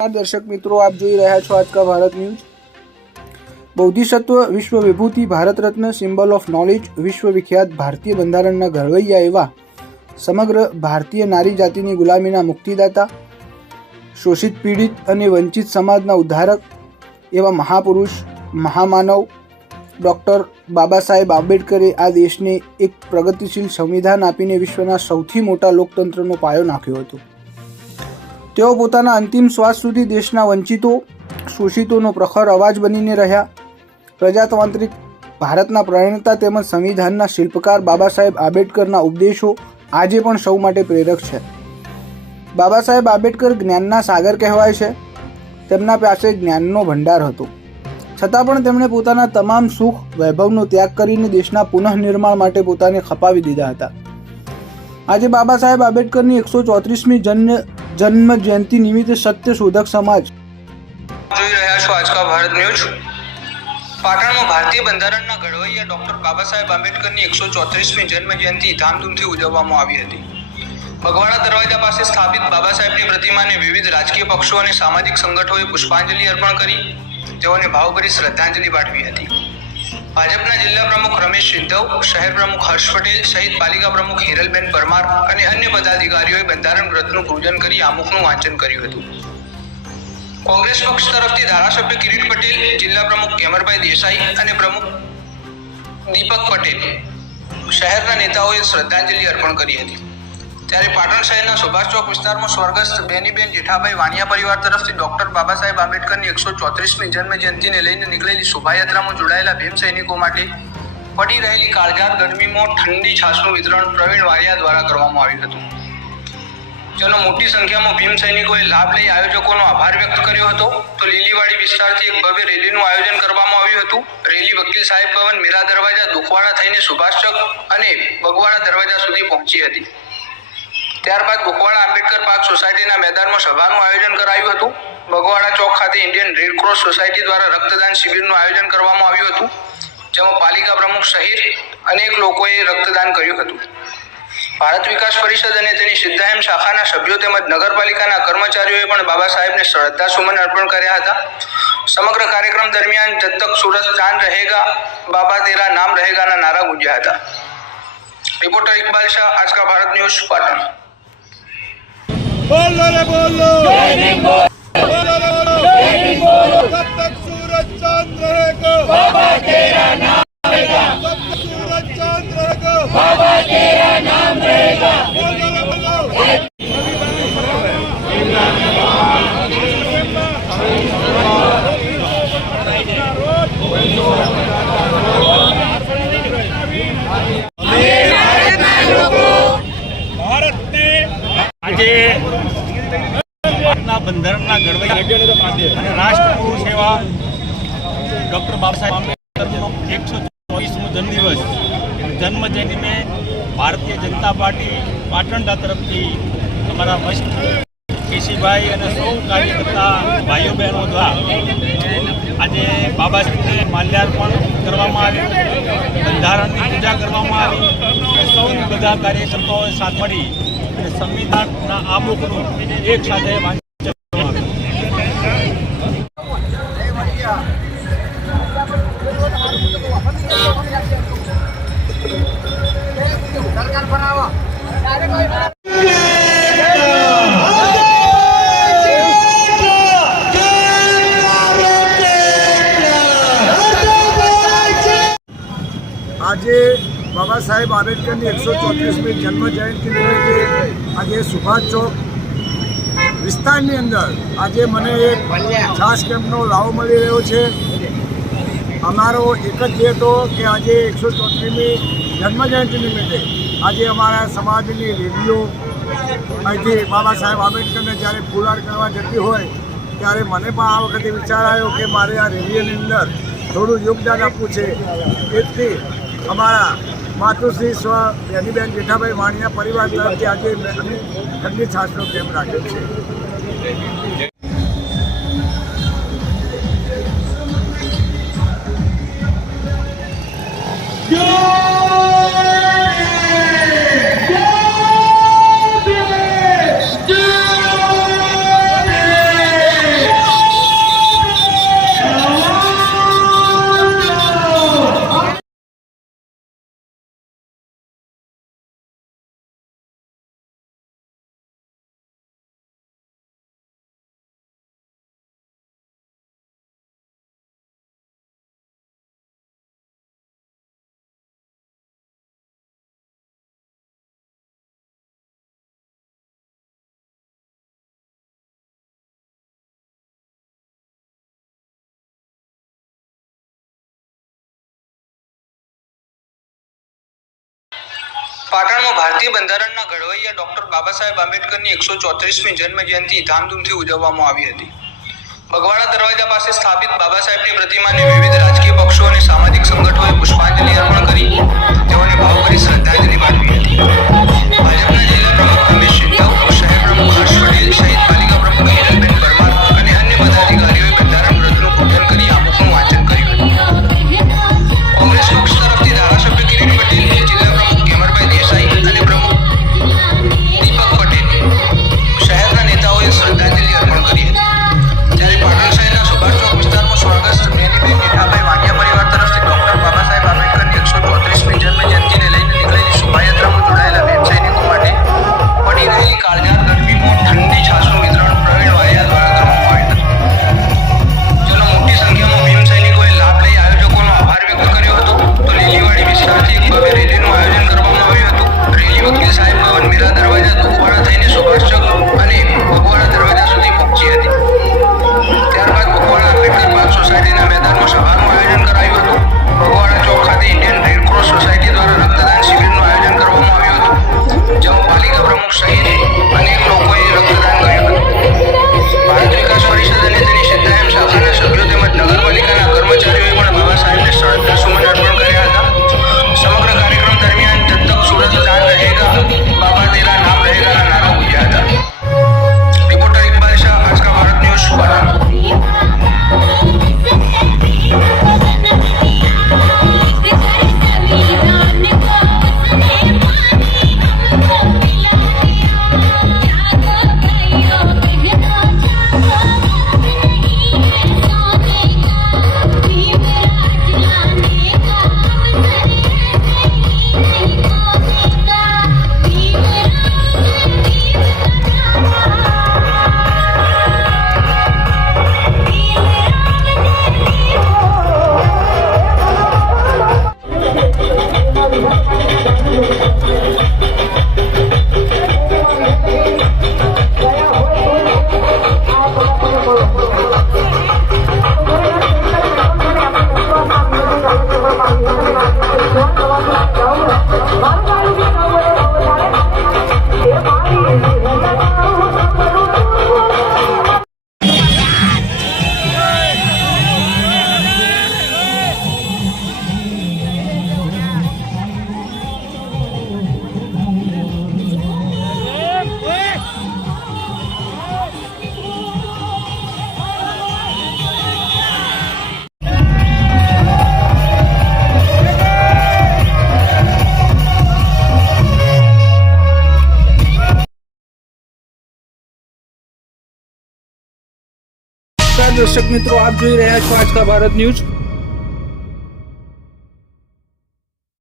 દર્શક મિત્રો, આપ જોઈ રહ્યા છો આજકા ભારત ન્યૂઝ. બૌદ્ધિસત્વ વિશ્વ વિભૂતિ Bharat Ratna symbol of knowledge વિશ્વ વિખ્યાત ભારતીય બંધારણના ઘડવૈયા એવા સમગ્ર ભારતીય નારી જાતિની ગુલામીના મુક્તિદાતા, શોષિત પીડિત અને વંચિત સમાજના ઉદ્ધારક એવા મહાપુરુષ, મહામાનવ, ડૉક્ટર બાબા સાહેબ આંબેડકરે આ દેશને એક પ્રગતિશીલ સંવિધાન આપીને વિશ્વના સૌથી મોટા લોકતંત્રનો પાયો નાખ્યો હતો. તેઓ પોતાના અંતિમ શ્વાસ સુધી દેશના વંચિતો, શોષિતોનો પ્રખર અવાજ બનીને રહ્યા. પ્રજાતાંત્રિક ભારતના પ્રણેતા તેમજ સંવિધાનના શિલ્પકાર બાબા સાહેબ આંબેડકરના ઉપદેશો આજે પણ સૌ માટે પ્રેરક છે. બાબા સાહેબ આંબેડકર જ્ઞાનના સાગર કહેવાય છે. તેમના પાસે જ્ઞાનનો ભંડાર હતો. છતાં પણ તેમણે પોતાના તમામ સુખ, વૈભવનો ત્યાગ કરીને દેશના પુનઃનિર્માણ માટે પોતાને ખપાવી દીધા હતા. આજે બાબા સાહેબ આંબેડકરની એકસો ચોત્રીસમી જન્મ જન્મ જયંતિ નિમિત્તે સત્ય શોધક સમાજ. જોઈ રહ્યા છો આજકા ભારત ન્યૂઝ. પાટણમાં ભારતીય બંધારણના ઘડવૈયા ડોક્ટર બાબા સાહેબ આંબેડકરની એકસો ચોત્રીસમી જન્મ જયંતિ ધામધૂમથી ઉજવવામાં આવી હતી. ભગવાના દરવાજા પાસે સ્થાપિત બાબા સાહેબની પ્રતિમાને વિવિધ રાજકીય પક્ષો અને સામાજિક સંગઠનોએ પુષ્પાંજલિ અર્પણ કરી, જેઓને ભાવભરી શ્રદ્ધાંજલિ પાઠવી હતી. ભાજપના જિલ્લા પ્રમુખ રમેશ સિંધવ, શહેર પ્રમુખ હર્ષ પટેલ સહિત પાલિકા પ્રમુખ હિરલબેન પરમાર અને અન્ય પદાધિકારીઓએ બંધારણ વ્રતનું પૂજન કરી આમુખનું વાંચન કર્યું હતું. કોંગ્રેસ પક્ષ તરફથી ધારાસભ્ય કિરીટ પટેલ, જિલ્લા પ્રમુખ કેમરભાઈ દેસાઈ અને પ્રમુખ દીપક પટેલ શહેરના નેતાઓએ શ્રદ્ધાંજલિ અર્પણ કરી હતી. ત્યારે પાટણ શહેરના સુભાષ ચોક વિસ્તારમાં સ્વર્ગસ્થ બેનીબેન જેઠાભાઈ વાણિયા પરિવાર તરફથી ડોક્ટર બાબા સાહેબ આંબેડકરની એકસો ચોત્રીસમી જન્મ જયંતિને લઈને નીકળેલી શોભાયાત્રામાં જોડાયેલા ભીમ સૈનિકો માટે પડી રહેલી કાળઝાળ ગરમીમાં ઠંડી છાશનું વિતરણ પ્રવીણ વારિયા દ્વારા કરવામાં આવ્યું હતું. જેનો મોટી સંખ્યામાં ભીમ સૈનિકોએ લાભ લઈ આયોજકોનો આભાર વ્યક્ત કર્યો હતો. તો લીલીવાડી વિસ્તારથી એક ભવ્ય રેલીનું આયોજન કરવામાં આવ્યું હતું. રેલી વકીલ સાહેબ ભવન, મીરા દરવાજા દુખવાડા થઈને સુભાષચક અને બગવાડા દરવાજા સુધી પહોંચી હતી. ત્યારબાદ બુકવાડા આંબેડકર પાર્ક સોસાયટીના મેદાનમાં સભાનું આયોજન કરાયું હતું. બગવાડા ચોક ખાતે ઇન્ડિયન રેડ ક્રોસ સોસાયટી દ્વારા રક્તદાન શિબિરનું આયોજન કરવામાં આવ્યું હતું, જેમાં પાલિકા પ્રમુખ સહિત અનેક લોકોએ રક્તદાન કર્યું હતું. ભારત વિકાસ પરિષદ અને તેની સિદ્ધાયમ શાખાના સભ્યો તેમજ નગરપાલિકાના કર્મચારીઓએ પણ બાબા સાહેબને શ્રદ્ધા સુમન અર્પણ કર્યા હતા. સમગ્ર કાર્યક્રમ દરમિયાન જબ તક સુરત ચાંદ રહેગા, બાબા તેરા નામ રહેગાના નારા ગુંજ્યા હતા. Reporter Iqbal Shah Aajka Bharat news Patan. બોલો રે બોલો। બોલો। બોલો કબ તક સૂરજ ચાંદ રહેગો બાબા તેરા નામ રહેગા કબ તક સૂરજ ચાંદ રહેગો બાબા તેરા નામ રહેગા બોલો રે બોલો। આંબેડકરનો એકસો ચોવીસમો જન્મદિવસ. જન્મ ભારતીય જનતા પાર્ટી પાટણડા તરફથી અમારા મસ્ત કેસીભાઈ અને સૌ કાર્યકર્તા ભાઈઓ બહેનો દ્વારા આજે બાબા સાહેબને માલ્યાર્પણ કરવામાં આવ્યું. બંધારણની પૂજા કરવામાં આવી સૌ બધા કાર્યકર્તાઓએ સાથ મળી અને સંવિધાનના આમુખનું એક સાથે વાંચન આવ્યું બાબા સાહેબ આંબેડકરની એકસો ચોત્રીસમી જન્મ જયંતિ નિમિત્તે આજે સુભાષ ચોક વિસ્તારની અંદર આજે મને એક ખાસ કેમ્પનો લાભ મળી રહ્યો છે. અમારો એક જ જે હતો કે આજે એકસો ચોત્રીસમી જન્મ જયંતિ નિમિત્તે આજે અમારા સમાજની રેલીઓ અહીંથી બાબા સાહેબ આંબેડકરને જ્યારે પુરાર કરવા જતી હોય, ત્યારે મને પણ આ વખતે વિચાર આવ્યો કે મારે આ રેલીની અંદર થોડું યોગદાન આપવું છે. તેથી અમારા માતુશ્રી સ્વ બેનીબેન જેઠાભાઈ વાણિયા પરિવાર તરફથી આજે ઠંડી છાશનો કેમ્પ રાખ્યો છે. પાટણમાં ભારતીય બંધારણના ઘડવૈયા ડોક્ટર બાબા સાહેબ આંબેડકરની એકસો ચોત્રીસમી જન્મ જયંતિ ધામધૂમથી ઉજવવામાં આવી હતી. બગવાડા દરવાજા પાસે સ્થાપિત બાબા સાહેબની પ્રતિમાને વિવિધ રાજકીય પક્ષો અને સામાજિક સંગઠનોએ પુષ્પાંજલિ અર્પણ કરી. તેઓને ભાવભરી શ્રદ્ધાંજલિ પાઠવી. દર્શક મિત્રો આપ જોઈ રહ્યા છો આજકા ભારત ન્યૂઝ.